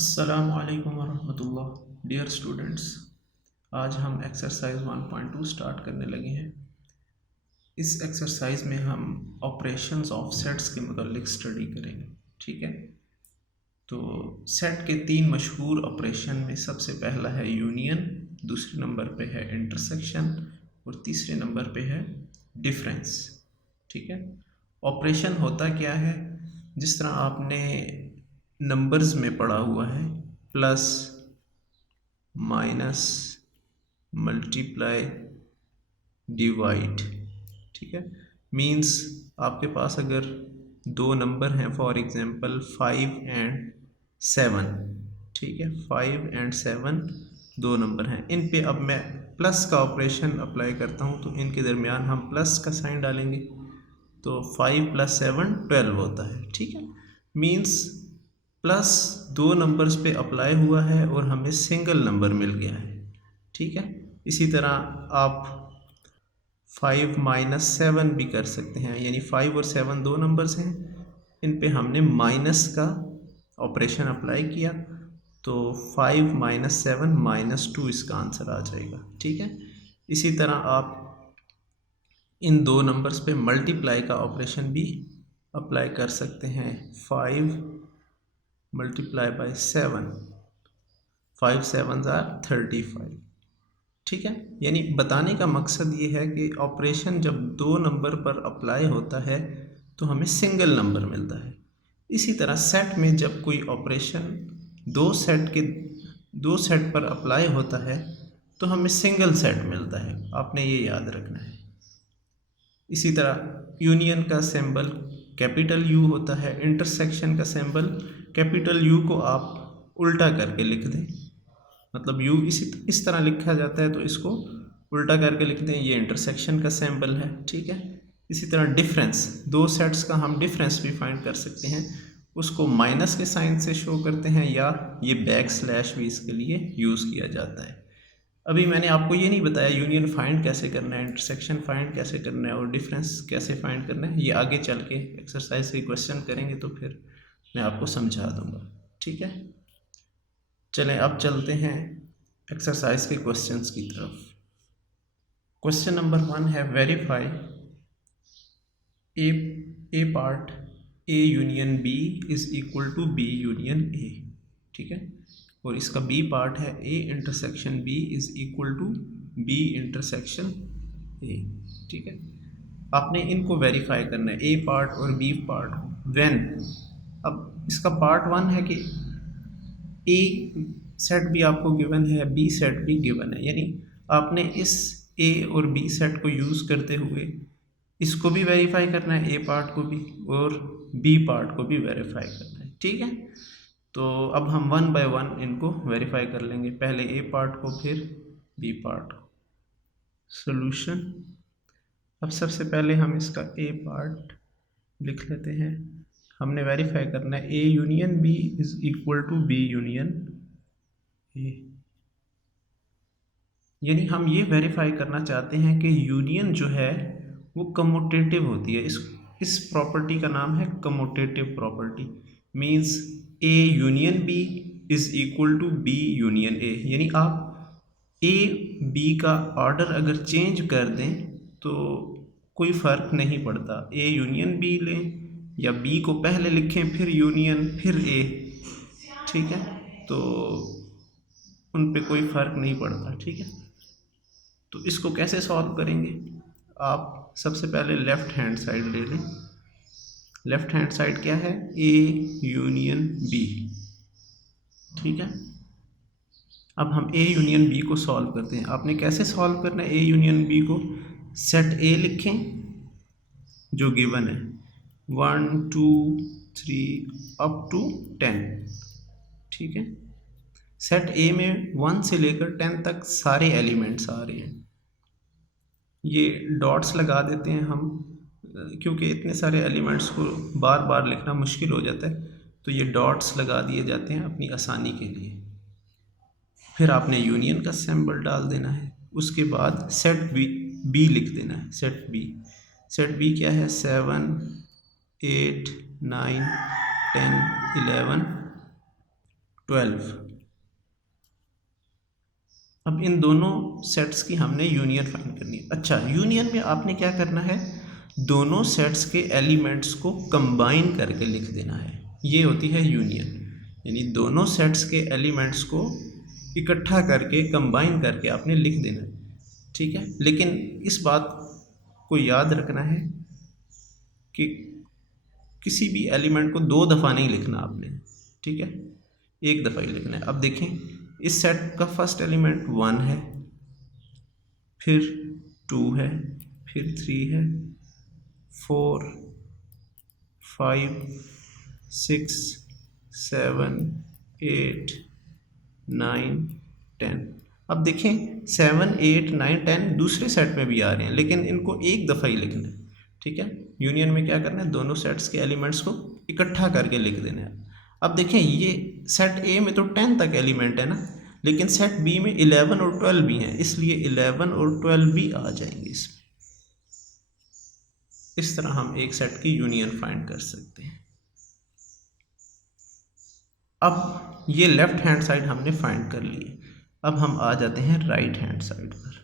अस्सलामु अलैकुम वरहमतुल्लाह। Dear students, आज हम एक्सरसाइज 1.2 स्टार्ट करने लगे हैं। इस एक्सरसाइज में हम ऑपरेशंस ऑफ सेट्स के मुतालिक स्टडी करेंगे। ठीक है, तो सेट के तीन मशहूर ऑपरेशन में सबसे पहला है यूनियन, दूसरे नंबर पे है इंटरसेक्शन और तीसरे नंबर पे है डिफरेंस। ठीक है, ऑपरेशन होता क्या है? जिस तरह आपने नंबर्स में पढ़ा हुआ है, प्लस, माइनस, मल्टीप्लाई, डिवाइड। ठीक है, मीन्स आपके पास अगर दो नंबर हैं, फॉर एग्जांपल 5 एंड 7। ठीक है, 5 एंड 7 दो नंबर हैं, इन पे अब मैं प्लस का ऑपरेशन अप्लाई करता हूँ, तो इनके दरमियान हम प्लस का साइन डालेंगे, तो 5 + 7 12 होता है। ठीक है, मीन्स प्लस दो नंबर्स पे अप्लाई हुआ है और हमें सिंगल नंबर मिल गया है। ठीक है, इसी तरह आप 5 - 7 भी कर सकते हैं, यानी 5 और 7 दो नंबर्स हैं, इन पे हमने माइनस का ऑपरेशन अप्लाई किया, तो 5 - 7 -2 इसका आंसर आ जाएगा। ठीक है, इसी तरह आप इन दो नंबर्स पे मल्टीप्लाई का ऑपरेशन भी अप्लाई कर सकते हैं। 5 × 7, 5 × 7 = 35। ठीक है, यानी बताने का मकसद ये है कि ऑपरेशन जब दो नंबर पर अप्लाई होता है तो हमें सिंगल नंबर मिलता है। इसी तरह सेट में जब कोई ऑपरेशन दो सेट पर अप्लाई होता है तो हमें सिंगल सेट मिलता है। आपने ये याद रखना है। इसी तरह यूनियन का सिंबल कैपिटल यू होता है, इंटरसेक्शन का सिंबल कैपिटल यू को आप उल्टा करके लिख दें, मतलब यू इस तरह लिखा जाता है तो इसको उल्टा करके लिख दें, ये इंटरसेक्शन का सिंबल है। ठीक है, इसी तरह डिफरेंस, दो सेट्स का हम डिफरेंस भी फाइंड कर सकते हैं, उसको माइनस के साइन से शो करते हैं, या ये बैकस्लैश भी इसके लिए यूज़ किया जाता है। अभी मैंने आपको ये नहीं बताया यूनियन फाइंड कैसे करना है, इंटरसेक्शन फाइंड कैसे करना है और डिफरेंस कैसे फाइंड करना है, ये आगे चल के एक्सरसाइज के क्वेश्चन करेंगे तो फिर मैं आपको समझा दूंगा। ठीक है, चलें अब चलते हैं एक्सरसाइज के क्वेश्चंस की तरफ। क्वेश्चन नंबर 1 है verify A part A union B is equal to B union A. ठीक है, और इसका बी पार्ट है A intersection B is equal to B intersection A. ठीक है, आपने इनको वेरीफाई करना है, ए पार्ट और बी पार्ट को। व्हेन, अब इसका पार्ट 1 है कि ए सेट भी आपको गिवन है, बी सेट भी गिवन है, यानी आपने इस ए और बी सेट को यूज़ करते हुए इसको भी वेरीफाई करना है, ए पार्ट को भी, और बी पार्ट को भी वेरीफाई करना है। ठीक है, तो अब हम 1 बाय 1 इनको वेरीफाई कर लेंगे, पहले ए पार्ट को फिर बी पार्ट को। सोल्यूशन, अब सबसे पहले हम इसका ए पार्ट लिख लेते हैं। हमने वेरीफाई करना है A union B is equal to B union A, यानी हम ये वेरीफाई करना चाहते हैं कि यूनियन जो है वो कम्यूटेटिव होती है। इस प्रॉपर्टी का नाम है commutative property. Means A union B is equal to B union A, यानी आप ए बी का ऑर्डर अगर चेंज कर दें तो कोई फ़र्क नहीं पड़ता, ए यूनियन बी लें या बी को पहले लिखें फिर यूनियन फिर ए। ठीक है, तो उन पे कोई फ़र्क नहीं पड़ता। ठीक है, तो इसको कैसे सॉल्व करेंगे? आप सबसे पहले लेफ़्ट हैंड साइड ले लें। लेफ़्ट हैंड साइड क्या है? A union B. ठीक है, अब हम ए यूनियन बी को सॉल्व करते हैं। आपने कैसे सॉल्व करना है ए यूनियन बी को? सेट ए लिखें जो गिवन है, 1 2 3 अप टू 10। ठीक है, सेट ए में 1 से लेकर 10 तक सारे एलिमेंट्स आ रहे हैं। ये डॉट्स लगा देते हैं हम, क्योंकि इतने सारे एलिमेंट्स को बार बार लिखना मुश्किल हो जाता है, तो ये डॉट्स लगा दिए जाते हैं अपनी आसानी के लिए। फिर आपने यूनियन का सिंबल डाल देना है, उसके बाद सेट बी लिख देना है। सेट बी क्या है? 7 8 9 10 11 12। अब इन दोनों सेट्स की हमने यूनियन फाइंड करनी है। अच्छा, यूनियन में आपने क्या करना है, दोनों सेट्स के एलिमेंट्स को कंबाइन करके लिख देना है, ये होती है यूनियन। यानी दोनों सेट्स के एलिमेंट्स को इकट्ठा करके कंबाइन करके आपने लिख देना है, ठीक है। लेकिन इस बात को याद रखना है कि किसी भी एलिमेंट को 2 दफ़ा नहीं लिखना आपने, ठीक है, एक दफ़ा ही लिखना है। अब देखें, इस सेट का फर्स्ट एलिमेंट 1 है, फिर 2 है, फिर 3 है, 4 5 6 7 8 9 10। अब देखें 7 8 9 10 दूसरे सेट में भी आ रहे हैं, लेकिन इनको एक दफ़ा ही लिखना है, ठीक है। यूनियन में क्या करना है, दोनों सेट्स के एलिमेंट्स को इकट्ठा करके लिख देना है। अब देखें, ये सेट ए में तो 10 तक एलिमेंट है ना, लेकिन सेट बी में 11 और 12 भी हैं, इसलिए 11 और 12 भी आ जाएंगे इसमें। इस तरह हम एक सेट की यूनियन फाइंड कर सकते हैं। अब ये लेफ्ट हैंड साइड हमने फाइंड कर ली। अब हम आ जाते हैं राइट हैंड साइड पर।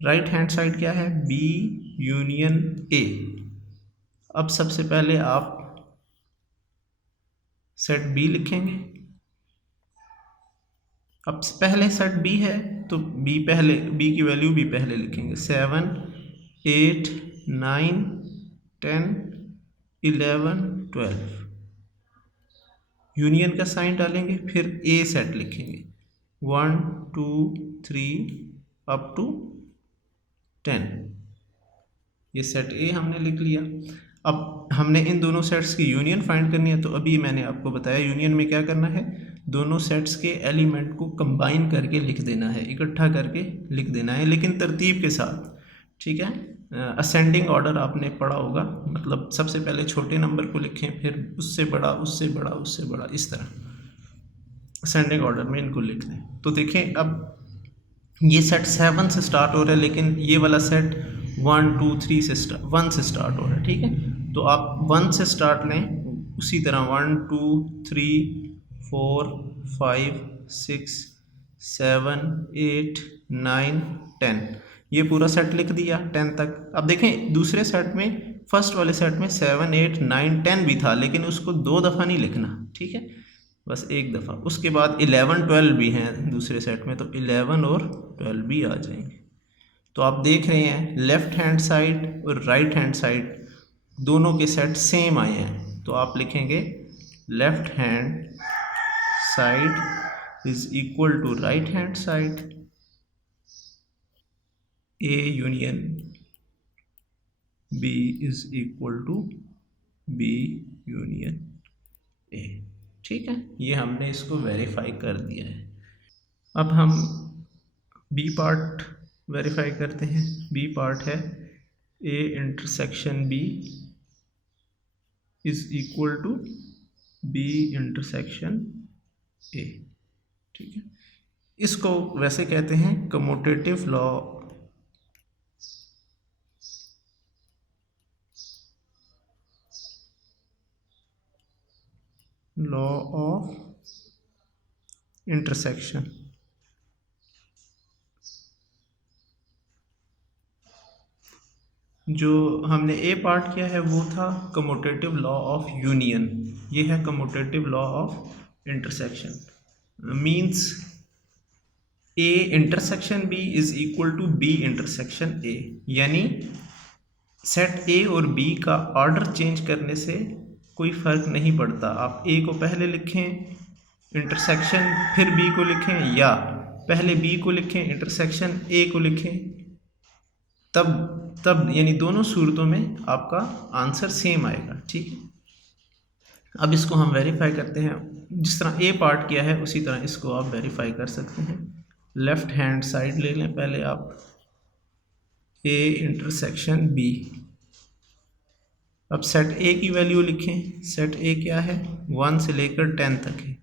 राइट हैंड साइड क्या है, बी यूनियन ए। अब सबसे पहले आप सेट बी लिखेंगे। अब पहले सेट बी है तो बी पहले, बी की वैल्यू भी पहले लिखेंगे। 7 8 9 10 11 12 यूनियन का साइन डालेंगे, फिर ए सेट लिखेंगे 1 2 3 अप टू 10। ये सेट ए हमने लिख लिया। अब हमने इन दोनों सेट्स की यूनियन फाइंड करनी है, तो अभी मैंने आपको बताया यूनियन में क्या करना है, दोनों सेट्स के एलिमेंट को कंबाइन करके लिख देना है, इकट्ठा करके लिख देना है, लेकिन तरतीब के साथ, ठीक है। असेंडिंग ऑर्डर आपने पढ़ा होगा, मतलब सबसे पहले छोटे नंबर को लिखें, फिर उससे बड़ा, उससे बड़ा, उससे बड़ा, इस तरह असेंडिंग ऑर्डर में इनको लिख दें। तो देखें, अब ये सेट 7 से स्टार्ट हो रहा है, लेकिन ये वाला सेट 1 2 3 से 1 से स्टार्ट हो रहा है, ठीक है। तो आप 1 से स्टार्ट लें, उसी तरह 1 2 3 4 5 6 7 8 9 10 ये पूरा सेट लिख दिया 10 तक। अब देखें, दूसरे सेट में, फर्स्ट वाले सेट में 7 8 9 10 भी था, लेकिन उसको 2 दफ़ा नहीं लिखना, ठीक है, बस एक दफ़ा। उसके बाद 11 12 भी हैं दूसरे सेट में, तो 11 और 12 भी आ जाएंगे। तो आप देख रहे हैं लेफ़्ट हैंड साइड और राइट हैंड साइड दोनों के सेट सेम आए हैं। तो आप लिखेंगे left hand side is equal to right hand side, A union B is equal to B union A, ठीक है। ये हमने इसको वेरीफाई कर दिया है। अब हम बी पार्ट वेरीफाई करते हैं। बी पार्ट है A intersection B is equal to B intersection A, ठीक है। इसको वैसे कहते हैं कम्यूटेटिव लॉ ऑफ इंटरसेक्शन। जो हमने ए पार्ट किया है वो था कम्यूटेटिव लॉ ऑफ यूनियन, ये है commutative law of intersection. Means A intersection B is equal to B intersection A, यानी सेट ए और बी का ऑर्डर चेंज करने से कोई फ़र्क नहीं पड़ता। आप ए को पहले लिखें इंटरसेक्शन फिर बी को लिखें, या पहले बी को लिखें इंटरसेक्शन ए को लिखें, तब यानी दोनों सूरतों में आपका आंसर सेम आएगा, ठीक है। अब इसको हम वेरीफाई करते हैं। जिस तरह ए पार्ट किया है उसी तरह इसको आप वेरीफाई कर सकते हैं। लेफ़्ट हैंड साइड ले लें पहले आप, ए इंटरसेक्शन बी। अब सेट ए की वैल्यू लिखें। सेट ए क्या है, 1 से लेकर 10 तक है।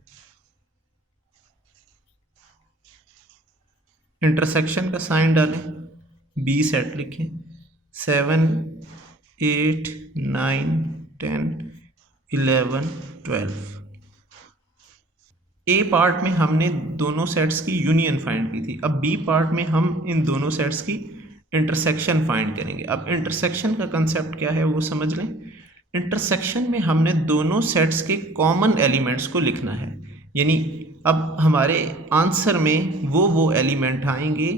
इंटरसेक्शन का साइन डालें, बी सेट लिखें। 7 8 9 10 11, 12। ए पार्ट में हमने दोनों सेट्स की यूनियन फाइंड की थी, अब बी पार्ट में हम इन दोनों सेट्स की इंटरसेक्शन फाइंड करेंगे। अब इंटरसेक्शन का कंसेप्ट क्या है वो समझ लें। इंटरसेक्शन में हमने दोनों सेट्स के कॉमन एलिमेंट्स को लिखना है, यानी अब हमारे आंसर में वो एलिमेंट आएंगे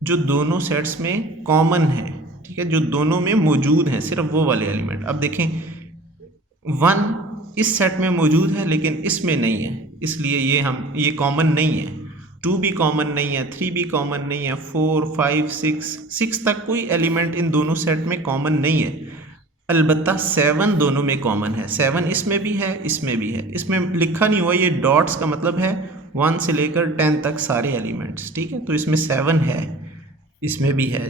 जो दोनों सेट्स में कॉमन है, ठीक है, जो दोनों में मौजूद हैं, सिर्फ वो वाले एलिमेंट। अब देखें 1 इस सेट में मौजूद है लेकिन इसमें नहीं है, इसलिए ये कॉमन नहीं है। 2 भी कॉमन नहीं है, 3 भी कॉमन नहीं है, 4, 5, 6 तक कोई एलिमेंट इन दोनों सेट में कॉमन नहीं है। अलबत्ता 7 दोनों में कॉमन है, 7 इसमें भी है, इसमें भी है। इसमें लिखा नहीं हुआ, ये डॉट्स का मतलब है 1 से लेकर 10 तक सारे एलिमेंट्स, ठीक है। तो इसमें 7 है, इसमें भी है,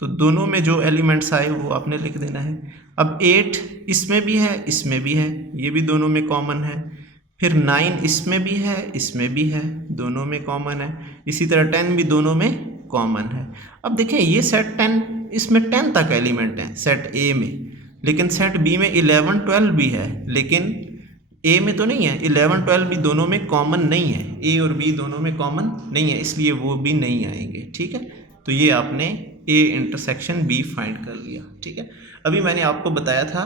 तो दोनों में जो एलिमेंट्स आए वो आपने लिख देना है। अब 8 इसमें भी है, इसमें भी है, ये भी दोनों में कॉमन है। फिर 9 इसमें भी है, इसमें भी है, दोनों में कॉमन है। इसी तरह 10 भी दोनों में कॉमन है। अब देखें ये सेट 10, इसमें 10 तक एलिमेंट हैं सेट ए में, लेकिन सेट बी में 11, 12 भी है, लेकिन ए में तो नहीं है। 11, 12 भी दोनों में कॉमन नहीं है, ए और बी दोनों में कॉमन नहीं है, इसलिए वो भी नहीं आएंगे, ठीक है। तो ये आपने ए इंटरसेक्शन बी फाइंड कर लिया, ठीक है। अभी मैंने आपको बताया था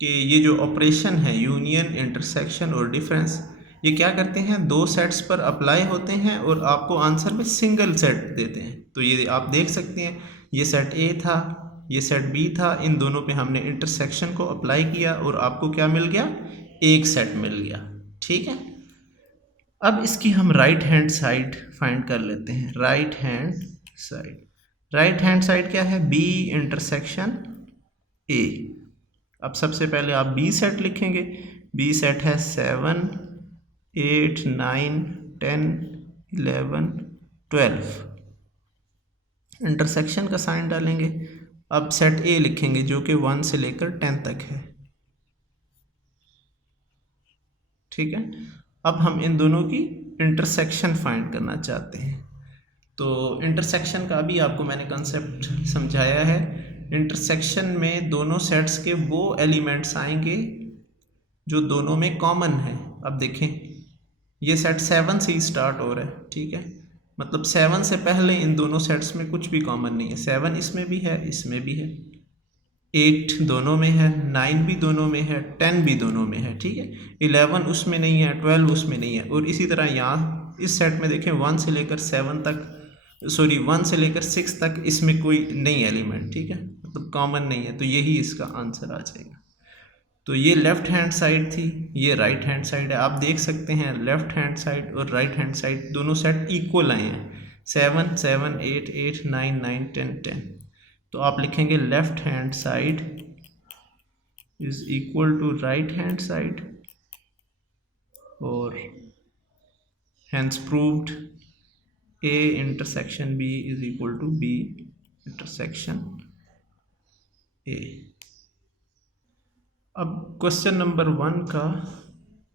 कि ये जो ऑपरेशन है यूनियन, इंटरसेक्शन और डिफरेंस, ये क्या करते हैं, दो सेट्स पर अप्लाई होते हैं और आपको आंसर में सिंगल सेट देते हैं। तो ये आप देख सकते हैं, ये सेट ए था, ये सेट बी था, इन दोनों पे हमने इंटरसेक्शन को अप्लाई किया और आपको क्या मिल गया, एक सेट मिल गया, ठीक है। अब इसकी हम राइट हैंड साइड फाइंड कर लेते हैं। राइट हैंड साइड क्या है, बी इंटरसेक्शन ए। अब सबसे पहले आप बी सेट लिखेंगे। बी सेट है 7, 8, 9, 10, 11, 12। इंटरसेक्शन का साइन डालेंगे। अब सेट ए लिखेंगे जो कि 1 से लेकर 10 तक है, ठीक है। अब हम इन दोनों की इंटरसेक्शन फाइंड करना चाहते हैं। तो इंटरसेक्शन का अभी आपको मैंने कंसेप्ट समझाया है। इंटरसेक्शन में दोनों सेट्स के वो एलिमेंट्स आएंगे जो दोनों में कॉमन है। अब देखें ये सेट 7 से ही स्टार्ट हो रहा है, ठीक है, मतलब 7 से पहले इन दोनों सेट्स में कुछ भी कॉमन नहीं है। 7 इसमें भी है, इसमें भी है, 8 दोनों में है, 9 भी दोनों में है, 10 भी दोनों में है, ठीक है। 11 उसमें नहीं है, 12 उसमें नहीं है। और इसी तरह यहाँ इस सेट में देखें 1 से लेकर 6 तक इसमें कोई नहीं एलिमेंट, ठीक है, मतलब कॉमन नहीं है। तो यही इसका आंसर आ जाएगा। तो ये लेफ़्ट हैंड साइड थी, ये राइट हैंड साइड है। आप देख सकते हैं लेफ़्ट हैंड साइड और राइट हैंड साइड दोनों सेट इक्वल आए हैं, 7, 7, 8, 8, 9, 9, 10, 10। तो आप लिखेंगे left hand side is equal to right hand side और hence proved A intersection B is equal to B intersection A। अब क्वेश्चन नंबर 1 का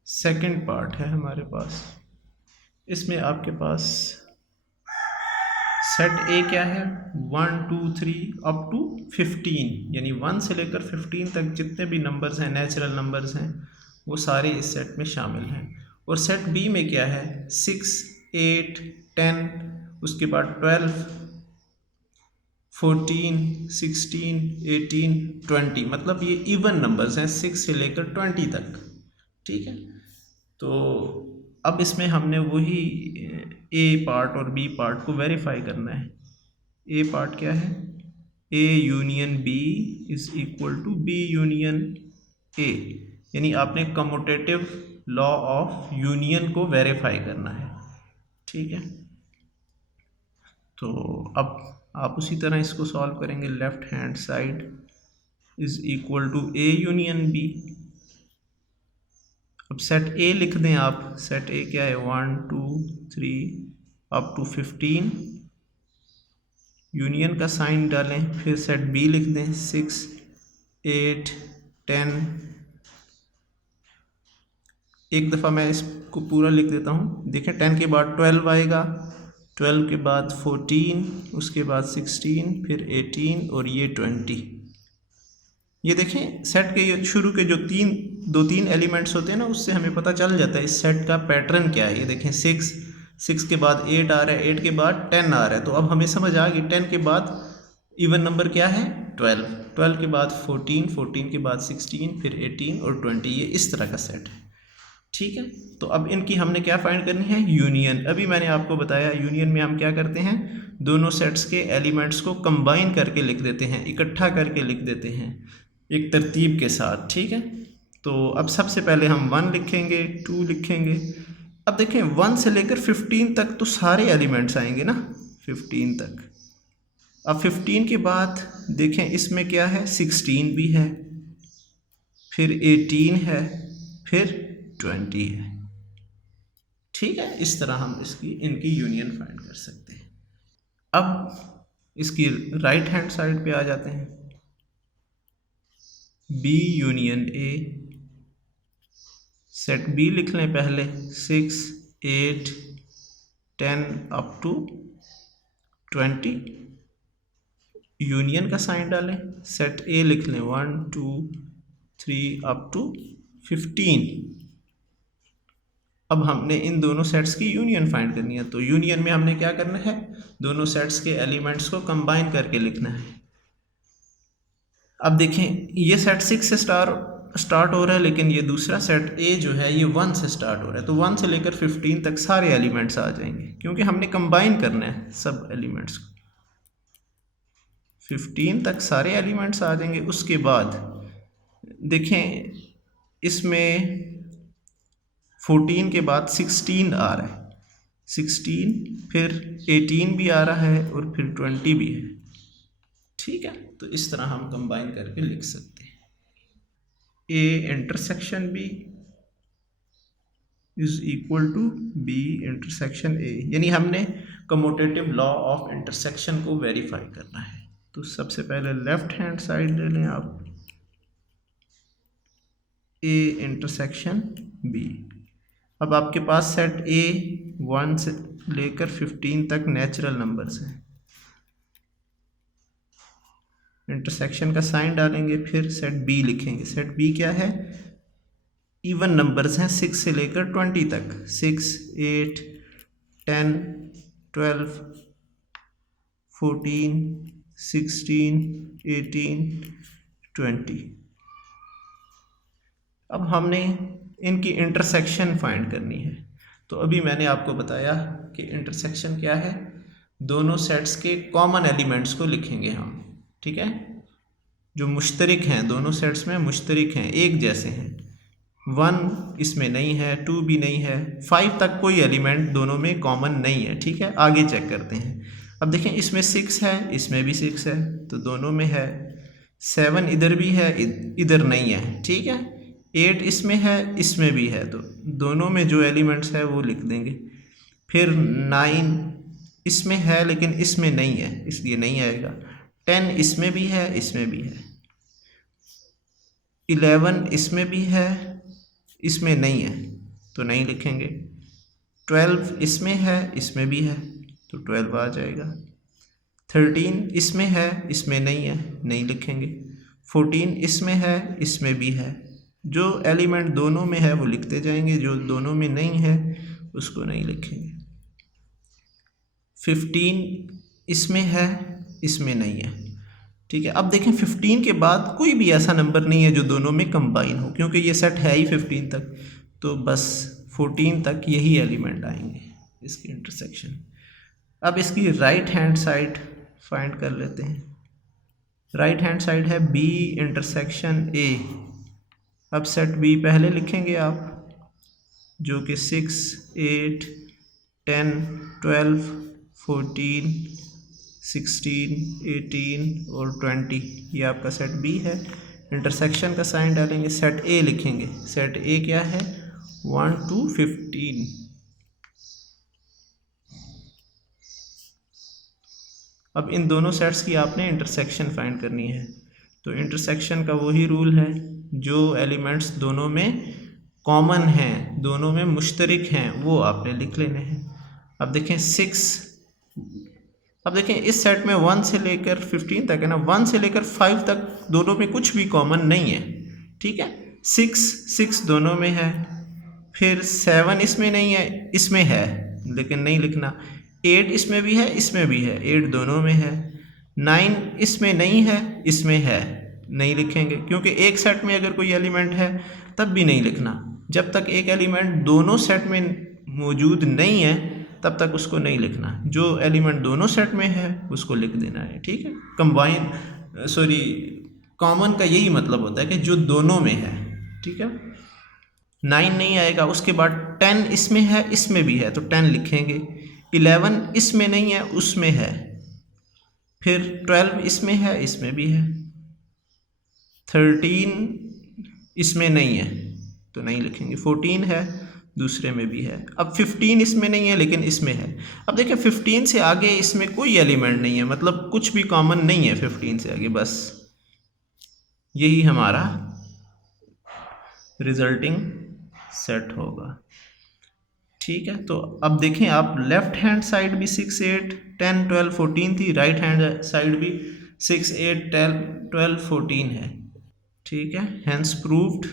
सेकंड पार्ट है हमारे पास। इसमें आपके पास सेट A क्या है, 1, 2, 3 अप टू 15, यानी 1 से लेकर 15 तक जितने भी नंबर्स हैं, नेचुरल नंबर्स हैं, वो सारे इस सेट में शामिल हैं। और सेट B में क्या है, 6, 8, 10, उसके बाद 12, 14, 16, 18, 20, मतलब ये इवन नंबर्स हैं 6 से लेकर 20 तक, ठीक है। तो अब इसमें हमने वही ए पार्ट और बी पार्ट को वेरीफाई करना है। ए पार्ट क्या है, A union B is equal to B union A, यानी आपने कम्यूटेटिव लॉ ऑफ यूनियन को वेरीफाई करना है, ठीक है। तो अब आप उसी तरह इसको सॉल्व करेंगे। Left hand side is equal to A union B. अब सेट ए लिख दें आप। सेट ए क्या है, 1, 2, 3 अप टू 15, यूनियन का साइन डालें। फिर सेट बी लिख दें, 6, 8, 10। एक दफ़ा मैं इसको पूरा लिख देता हूँ। देखें 10 के बाद 12 आएगा, 12 के बाद 14, उसके बाद 16, फिर 18 और ये 20। ये देखें सेट के ये शुरू के जो 3 दो तीन एलिमेंट्स होते हैं ना, उससे हमें पता चल जाता है इस सेट का पैटर्न क्या है। ये देखें 6 के बाद 8 आ रहा है, 8 के बाद 10 आ रहा है, तो अब हमें समझ आ गई 10 के बाद इवन नंबर क्या है 12, 12 के बाद 14, 14 के बाद 16, फिर 18 और 20, ये इस तरह का सेट है। ठीक है, तो अब इनकी हमने क्या फाइंड करनी है, यूनियन। अभी मैंने आपको बताया यूनियन में हम क्या करते हैं, दोनों सेट्स के एलिमेंट्स को कंबाइन करके लिख देते हैं, इकट्ठा करके लिख देते हैं एक तरतीब के साथ। ठीक है, तो अब सबसे पहले हम 1 लिखेंगे, 2 लिखेंगे। अब देखें 1 से लेकर 15 तक तो सारे एलिमेंट्स आएंगे ना, 15 तक। अब 15 के बाद देखें इसमें क्या है, 16 भी है, फिर 18 है, फिर 20 है। ठीक है, इस तरह हम इनकी यूनियन फाइंड कर सकते हैं। अब इसकी राइट हैंड साइड पे आ जाते हैं, B union A, set B लिख लें पहले, 6, 8, 10 अप टू 20, यूनियन का साइन डालें, सेट ए लिख लें 1, 2, 3 अप टू 15। अब हमने इन दोनों सेट्स की यूनियन फाइंड करनी है, तो यूनियन में हमने क्या करना है, दोनों सेट्स के एलिमेंट्स को कंबाइन करके लिखना है। अब देखें ये सेट 6 से स्टार्ट हो रहा है, लेकिन ये दूसरा सेट ए जो है ये 1 से स्टार्ट हो रहा है, तो 1 से लेकर 15 तक सारे एलिमेंट्स आ जाएंगे, क्योंकि हमने कंबाइन करना है सब एलिमेंट्स को। 15 तक सारे एलिमेंट्स आ जाएंगे। उसके बाद देखें इसमें 14 के बाद 16 आ रहा है, 16, फिर 18 भी आ रहा है, और फिर 20 भी है। ठीक है, तो इस तरह हम कंबाइन करके लिख सकते हैं। A intersection B is equal to B intersection A, यानी हमने कम्यूटेटिव लॉ ऑफ इंटरसेक्शन को वेरीफाई करना है। तो सबसे पहले लेफ्ट हैंड साइड ले लें आप, ए इंटरसेक्शन बी। अब आपके पास सेट ए 1 से लेकर 15 तक नेचुरल नंबर्स हैं, इंटरसेक्शन का साइन डालेंगे, फिर सेट बी लिखेंगे। सेट बी क्या है, इवन नंबर्स हैं 6 से लेकर 20 तक, 6, 8, 10, 12, 14, 16, 18, 20। अब हमने इनकी इंटरसेक्शन फाइंड करनी है। तो अभी मैंने आपको बताया कि इंटरसेक्शन क्या है, दोनों सेट्स के कॉमन एलिमेंट्स को लिखेंगे हम। ठीक है, जो मुश्तरिक हैं, दोनों सेट्स में मुश्तरिक हैं, एक जैसे हैं। 1 इसमें नहीं है, 2 भी नहीं है, 5 तक कोई एलिमेंट दोनों में कॉमन नहीं है। ठीक है, आगे चेक करते हैं। अब देखें इसमें 6 है, इसमें भी 6 है, तो दोनों में है। 7 इधर भी है, इधर नहीं है। ठीक है, 8 इसमें है, इसमें भी है, तो दोनों में जो एलिमेंट्स है वो लिख देंगे। फिर 9 इसमें है लेकिन इसमें नहीं है, इसलिए नहीं आएगा। 10 इसमें भी है, इसमें भी है। 11 इसमें भी है, इसमें नहीं है, तो नहीं लिखेंगे। 12 इसमें है, इसमें भी है, तो 12 आ जाएगा। 13 इसमें है, इसमें नहीं है, नहीं लिखेंगे। 14 इसमें है, इसमें भी है। जो एलिमेंट दोनों में है वो लिखते जाएंगे, जो दोनों में नहीं है उसको नहीं लिखेंगे। 15 इसमें है, इसमें नहीं है। ठीक है, अब देखें 15 के बाद कोई भी ऐसा नंबर नहीं है जो दोनों में कंबाइन हो, क्योंकि ये सेट है ही 15 तक, तो बस 14 तक यही एलिमेंट आएंगे इसकी इंटरसेक्शन। अब इसकी राइट हैंड साइड फाइंड कर लेते हैं। राइट हैंड साइड है बी इंटरसेक्शन ए। अब सेट बी पहले लिखेंगे आप, जो कि 6, 8, 10, 12, 14, 16, 18 और 20, ये आपका सेट बी है। इंटरसेक्शन का साइन डालेंगे, सेट ए लिखेंगे। सेट ए क्या है, 1 to 15। अब इन दोनों सेट्स की आपने इंटरसेक्शन फाइंड करनी है। तो इंटरसेक्शन का वही रूल है, जो एलिमेंट्स दोनों में कॉमन हैं, दोनों में मुश्तरिक हैं, वो आपने लिख लेने हैं। अब देखें 6, अब देखें इस सेट में 1 से लेकर 15 तक है ना, 1 से लेकर 5 तक दोनों में कुछ भी कॉमन नहीं है। ठीक है, 6 6 दोनों में है, फिर 7 इसमें नहीं है, इसमें है लेकिन नहीं लिखना। 8 इसमें भी है, इसमें भी है, 8 दोनों में है। 9 इसमें नहीं है, इसमें है, नहीं लिखेंगे क्योंकि एक सेट में अगर कोई एलिमेंट है तब भी नहीं लिखना। जब तक एक एलिमेंट दोनों सेट में मौजूद नहीं है तब तक उसको नहीं लिखना। जो एलिमेंट दोनों सेट में है उसको लिख देना है, ठीक है। कॉमन का यही मतलब होता है कि जो दोनों में है, ठीक है। 9 नहीं आएगा, उसके बाद 10 इसमें है, इसमें भी है तो 10 लिखेंगे। 11 इसमें नहीं है, उसमें है, फिर 12 इसमें है, इसमें भी है। 13 इसमें नहीं है तो नहीं लिखेंगे। 14 है, दूसरे में भी है। अब 15 इसमें नहीं है लेकिन इसमें है। अब देखिए 15 से आगे इसमें कोई एलिमेंट नहीं है, मतलब कुछ भी कॉमन नहीं है 15 से आगे, बस यही हमारा रिजल्टिंग सेट होगा, ठीक है। तो अब देखें आप, लेफ्ट हैंड साइड भी 6 8 10 12 14 थी, राइट हैंड साइड भी 6 8 10 12 14 है, ठीक है। Hence proved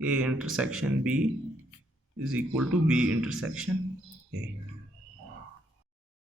A intersection B is equal to B intersection A।